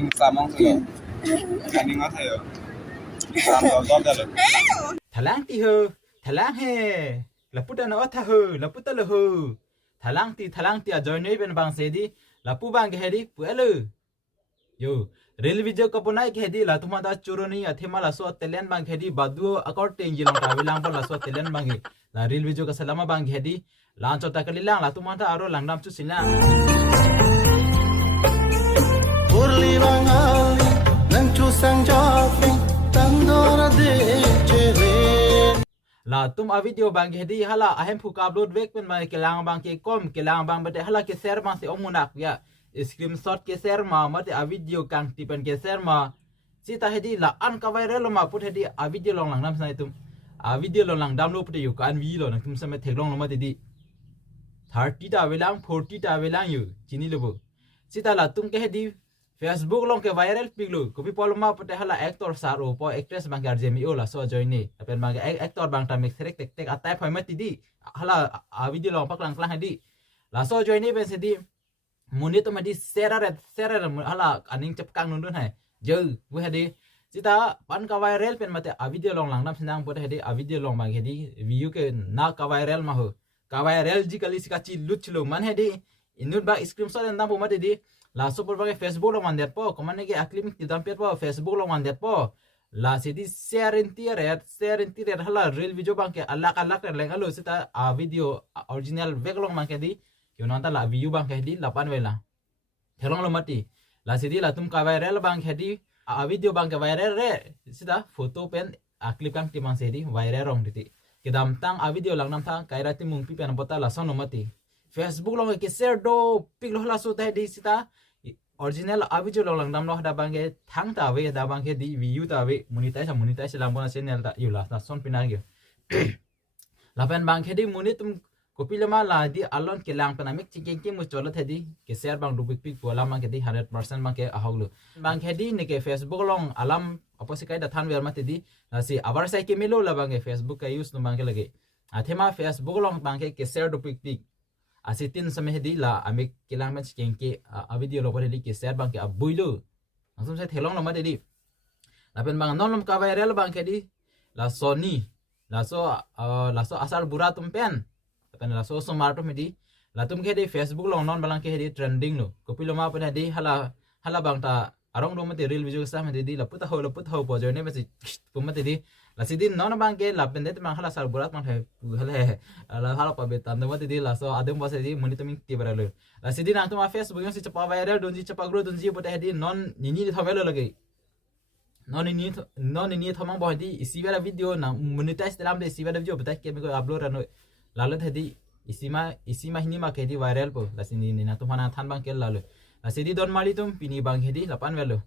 ing samong lo ani nga thayo sam do da lo thalang ti hơ thalang he laputa na otha hơ laputa lo hơ thalang ti a join nei ben bang se di lapu bang he di pu elu yo real video ka punai ke di la tuma da churo ni athema la so telen bang he di badu akor tengilong ta bilang pa la so telen bang he la real video ka salama bang he di lan cho ta kalilang la tuma ta aro langnam chu silang urli bangali nang chu sang jafi tandora de chere la tum a video bang he di hala ahem phu ka upload vek pen mai kelang bang ke kom kelang bang bate hala ke share bang se omunak ya screenshot ke share ma mate a video kang tipen ke share ma sita hedi la an ka viral ma put hedi a video long lang nam sai tum a video long lang download put yu kan vi lo nang tum sam thek long ma te di 30 ta velang 40 ta velang yu chini lobo sita la tum ke hedi Facebook long ke viral piglu kopi polma put hala actor saro po actress bang gar jemi ola so join ni apen bang actor bang ta mix tek tek atai phai ma ti di hala a video long pak lang klang hedi la so join ni ben se di munit to madi share hala aning chep kang nun hai je we hedi sita pan ka viral pen mate a video long lang nam sinang pot hedi a video long bang hedi view ke na ka viral ma ho ka viral ji kali sika chi luchlo man hedi inut ba screenshot en dam mate di la super bang Facebook long man det po komane ke aklim ti dam pet po Facebook long man det po la sidi share in tiret hala real video bang ke alak leng alo sita a video original vek long man ke di yo nanta la view bang ke di 8 vela thelong lo mati la sidi la tum ka viral bang ke di a video bang ke viral re sida photo pen a clip kang timang se di viral rong diti kedam tang a video lang nam thang kaira ti mung pi pen bota la sono mati Facebook long ke share do pik lo la so dai di sita original a video long nam lo da bang ke thang ta we da bang ke di view ta we monetize lang bona channel ta yu la son pinang ge la pen bang ke di tum kopi lama la di alon ke lang panamik chingking mu chola thedi ke share bang du pik bola ma ke di 100% bang ke ahoglu bang ke di ne ke Facebook long alam aposi kai da than wer ma thedi si abar sai ke milo la bang ke Facebook ka use no bang ke lage athema Facebook long bang ke share du pik asitin samhe di la amik ke lang ma chingking ke a video lo thedi ke share bang ke abuilu asum sai thelong lo ma thedi la pen bang non lom ka viral bang ke di la Sony la so asal bura tum pen pen la so marto medi la tum ke di Facebook long non balang ke di trending lo kopi lo ma pen di hala bang ta arong do mate real video sa mate di la put ho po jo ne mesi pum mate di la sidin non bang ke la pen de mang hala sal burat man he hala pa betan do mate di la so adem bose di muni tum ti baralo la sidin ang tuma Facebook yo si chapa viral donji chapa gro donji pot he di non ni thamelo lage non ni thamang bo di isi bera video na monetize telam de isi bera video bata ke me ko upload ano lalu tadi isi ma hini ma kedi viral po la sini ni na tumana than bang kel lalu la sidi don mali tum pini bang hedi 8 velo